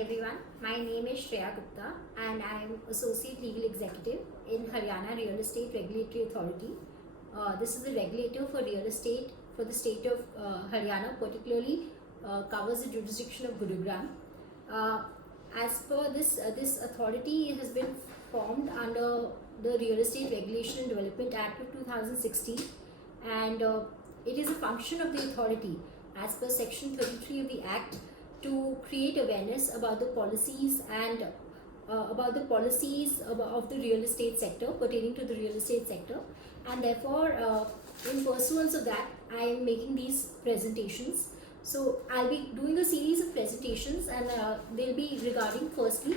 everyone. My name is Shreya Gupta and I am Associate Legal Executive in Haryana Real Estate Regulatory Authority. This is the regulator for real estate for the state of Haryana, particularly covers the jurisdiction of Gurugram. As per this authority has been formed under the Real Estate Regulation and Development Act of 2016, and it is a function of the authority as per section 33 of the Act to create awareness about the policies and of the real estate sector, pertaining to the real estate sector, and therefore in pursuance of that I am making these presentations. So I'll be doing a series of presentations, and they'll be regarding firstly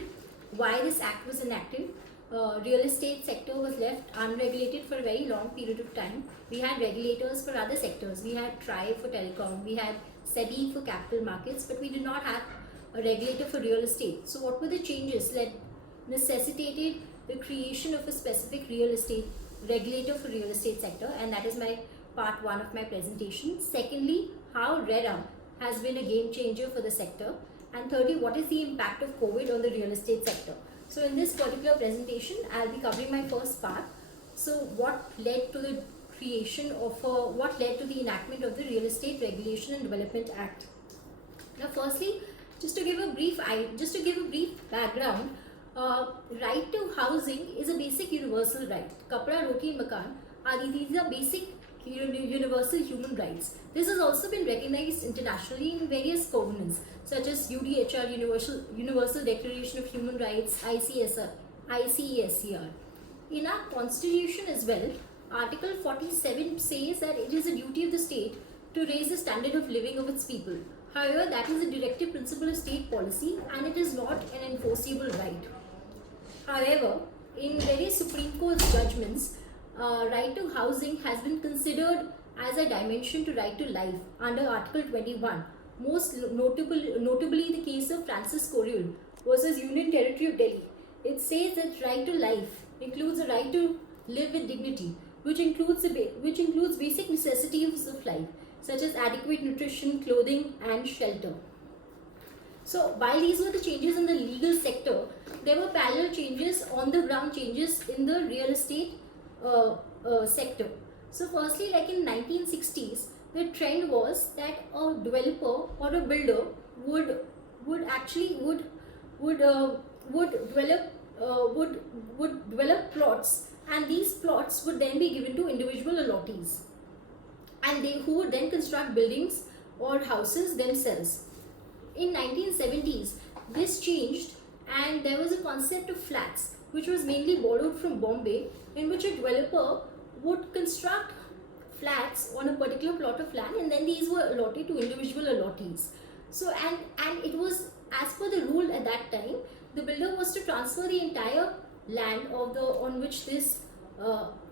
why this act was enacted. Real estate sector was left unregulated for a very long period of time. We had regulators for other sectors. We had TRAI for telecom, we had SEBI for capital markets, but we did not have a regulator for real estate. So what were the changes that necessitated the creation of a specific real estate regulator for real estate sector? And that is my part one of my presentation. Secondly, how RERA has been a game changer for the sector. And thirdly, what is the impact of COVID on the real estate sector? So in this particular presentation, I'll be covering my first part. So what led to the creation of what led to the enactment of the Real Estate Regulation and Development Act? Now, firstly, just to give a brief background, right to housing is a basic universal right. Kapda, roti, makan, these are basic universal human rights. This has also been recognized internationally in various covenants such as UDHR, Universal Declaration of Human Rights, ICESCR. In our constitution as well, Article 47 says that it is a duty of the state to raise the standard of living of its people. However, that is a directive principle of state policy and it is not an enforceable right. However, in various Supreme Court judgments, right to housing has been considered as a dimension to right to life under Article 21. Most notably the case of Francis Coriol versus Union Territory of Delhi. It says that right to life includes a right to live with dignity, which includes basic necessities of life, such as adequate nutrition, clothing, and shelter. So while these were the changes in the legal sector, there were parallel changes, on the ground changes in the real estate sector. So firstly, like in 1960s, the trend was that a developer or a builder would develop plots, and these plots would then be given to individual allottees, and who would then construct buildings or houses themselves. In 1970s, this changed, and there was a concept of flats, which was mainly borrowed from Bombay, in which a developer would construct flats on a particular plot of land, and then these were allotted to individual allottees. So and it was as per the rule at that time, the builder was to transfer the entire land on which this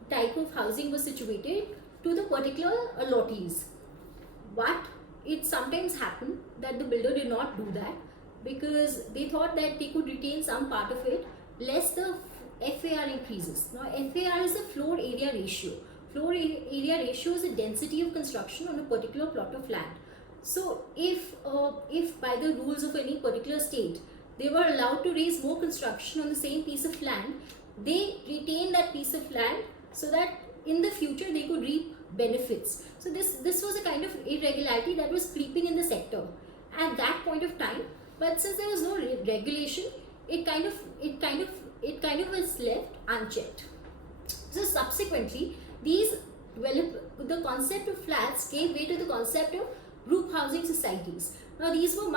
type of housing was situated to the particular allottees. But it sometimes happened that the builder did not do that because they thought that they could retain some part of it lest the FAR increases. Now, FAR is the floor area ratio. Floor area ratio is the density of construction on a particular plot of land. So if by the rules of any particular state, they were allowed to raise more construction on the same piece of land, they retain that piece of land so that in the future they could reap benefits. So this was a kind of irregularity that was creeping in the sector at that point of time. But since there was no regulation, it kind of was left unchecked. So subsequently, the concept of flats gave way to the concept of group housing societies. Now these were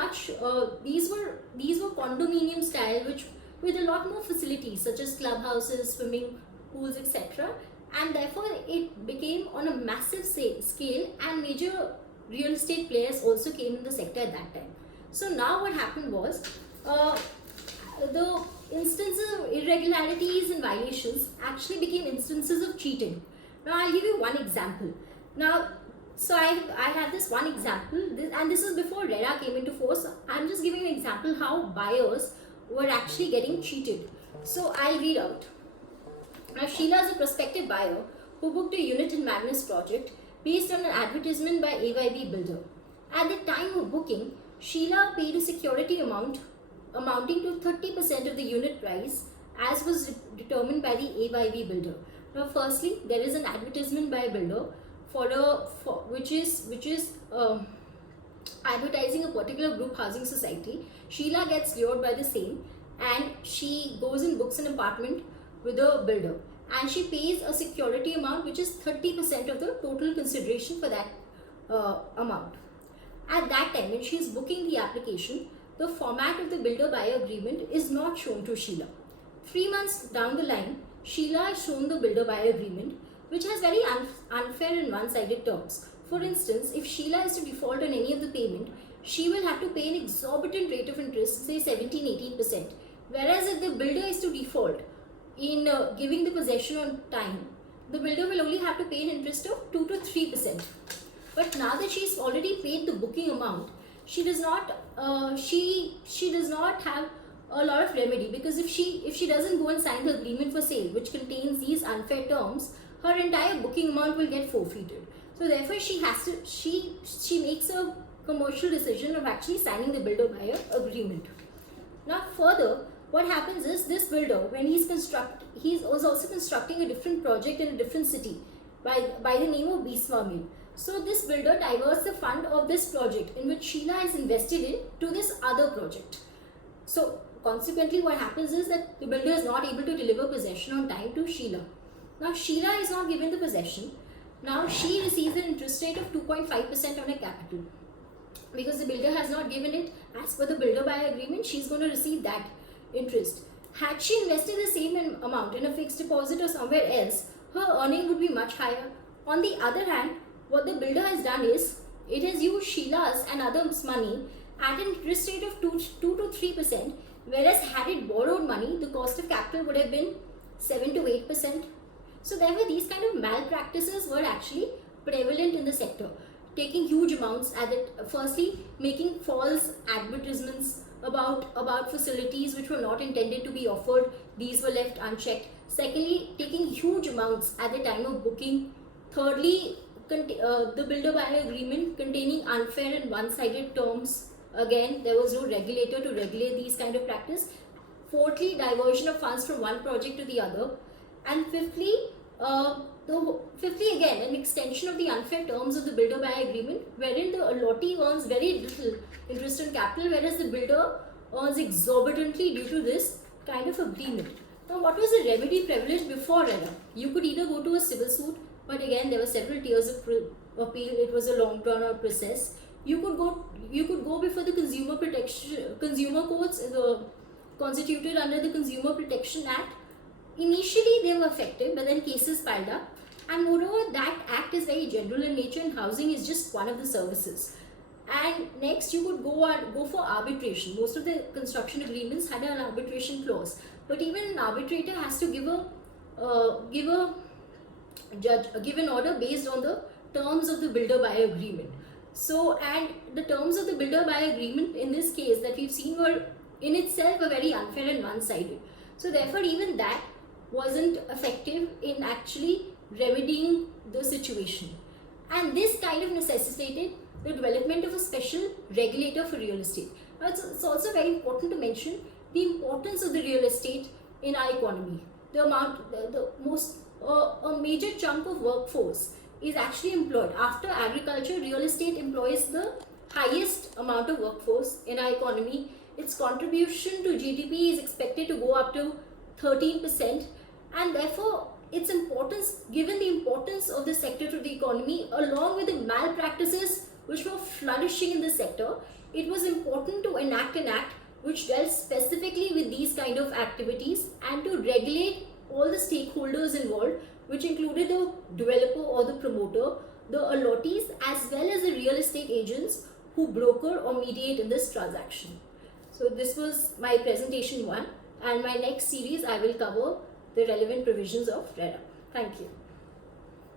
condominium style, which with a lot more facilities such as clubhouses, swimming pools, etc. And therefore it became on a massive scale, and major real estate players also came in the sector at that time. So now what happened was, the instances of irregularities and violations actually became instances of cheating. Now I'll give you one example. Now, so I have this one example, and this is before RERA came into force. I'm just giving an example how buyers were actually getting cheated. So I'll read out. Now, Sheila is a prospective buyer who booked a unit in Magnus project based on an advertisement by AYB Builder. At the time of booking, Sheila paid a security amount amounting to 30% of the unit price as was determined by the AYV builder. Now firstly, there is an advertisement by a builder which is advertising a particular group housing society. Sheila gets lured by the same and she goes and books an apartment with a builder, and she pays a security amount which is 30% of the total consideration for that amount. At that time, when she is booking the application, the format of the builder-buyer agreement is not shown to Sheila. 3 months down the line, Sheila is shown the builder-buyer agreement, which has very unfair and one-sided terms. For instance, if Sheila is to default on any of the payment, she will have to pay an exorbitant rate of interest, say 17-18%. Whereas if the builder is to default in giving the possession on time, the builder will only have to pay an interest of 2 to 3%. But now that she's already paid the booking amount, she does not have a lot of remedy, because if she doesn't go and sign the agreement for sale, which contains these unfair terms, her entire booking amount will get forfeited. So therefore, she makes a commercial decision of actually signing the builder-buyer agreement. Now further, what happens is, this builder, when he was also constructing a different project in a different city by the name of Biswa Mill. So this builder diverts the fund of this project in which Sheila is invested in to this other project. So consequently, what happens is that the builder is not able to deliver possession on time to Sheila. Now Sheila is not given the possession. Now she receives an interest rate of 2.5% on her capital. Because the builder has not given it as per the builder-buyer agreement, she is going to receive that interest. Had she invested the same amount in a fixed deposit or somewhere else, her earning would be much higher. On the other hand, what the builder has done is, it has used Sheila's and others' money at an interest rate of 2 to 3%, whereas had it borrowed money, the cost of capital would have been 7 to 8%. So therefore, these kind of malpractices were actually prevalent in the sector, taking huge amounts at it. Firstly, making false advertisements about facilities which were not intended to be offered. These were left unchecked. Secondly, taking huge amounts at the time of booking. Thirdly, the builder-buyer agreement containing unfair and one-sided terms. Again, there was no regulator to regulate these kind of practice. Fourthly, diversion of funds from one project to the other. And fifthly, again, an extension of the unfair terms of the builder-buyer agreement, wherein the allottee earns very little interest on capital, whereas the builder earns exorbitantly due to this kind of agreement. Now, what was the remedy prevalent before RERA? You could either go to a civil suit, but again, there were several tiers of appeal. It was a long drawn-out process. You could go before the consumer courts constituted under the Consumer Protection Act. Initially, they were effective, but then cases piled up. And moreover, that act is very general in nature, and housing is just one of the services. And next, you could go for arbitration. Most of the construction agreements had an arbitration clause, but even an arbitrator has to give an order based on the terms of the builder-buyer agreement. So, and the terms of the builder-buyer agreement in this case that we've seen were in itself a very unfair and one-sided. So therefore, even that wasn't effective in actually remedying the situation. And this kind of necessitated the development of a special regulator for real estate. Now, it's also very important to mention the importance of the real estate in our economy. A major chunk of workforce is actually employed. After agriculture, real estate employs the highest amount of workforce in our economy. Its contribution to GDP is expected to go up to 13%, and therefore its importance, given the importance of the sector to the economy, along with the malpractices which were flourishing in the sector, it was important to enact an act which dealt specifically with these kind of activities and to regulate all the stakeholders involved, which included the developer or the promoter, the allottees, as well as the real estate agents who broker or mediate in this transaction. So this was my presentation 1, and my next series I will cover the relevant provisions of RERA. Thank you.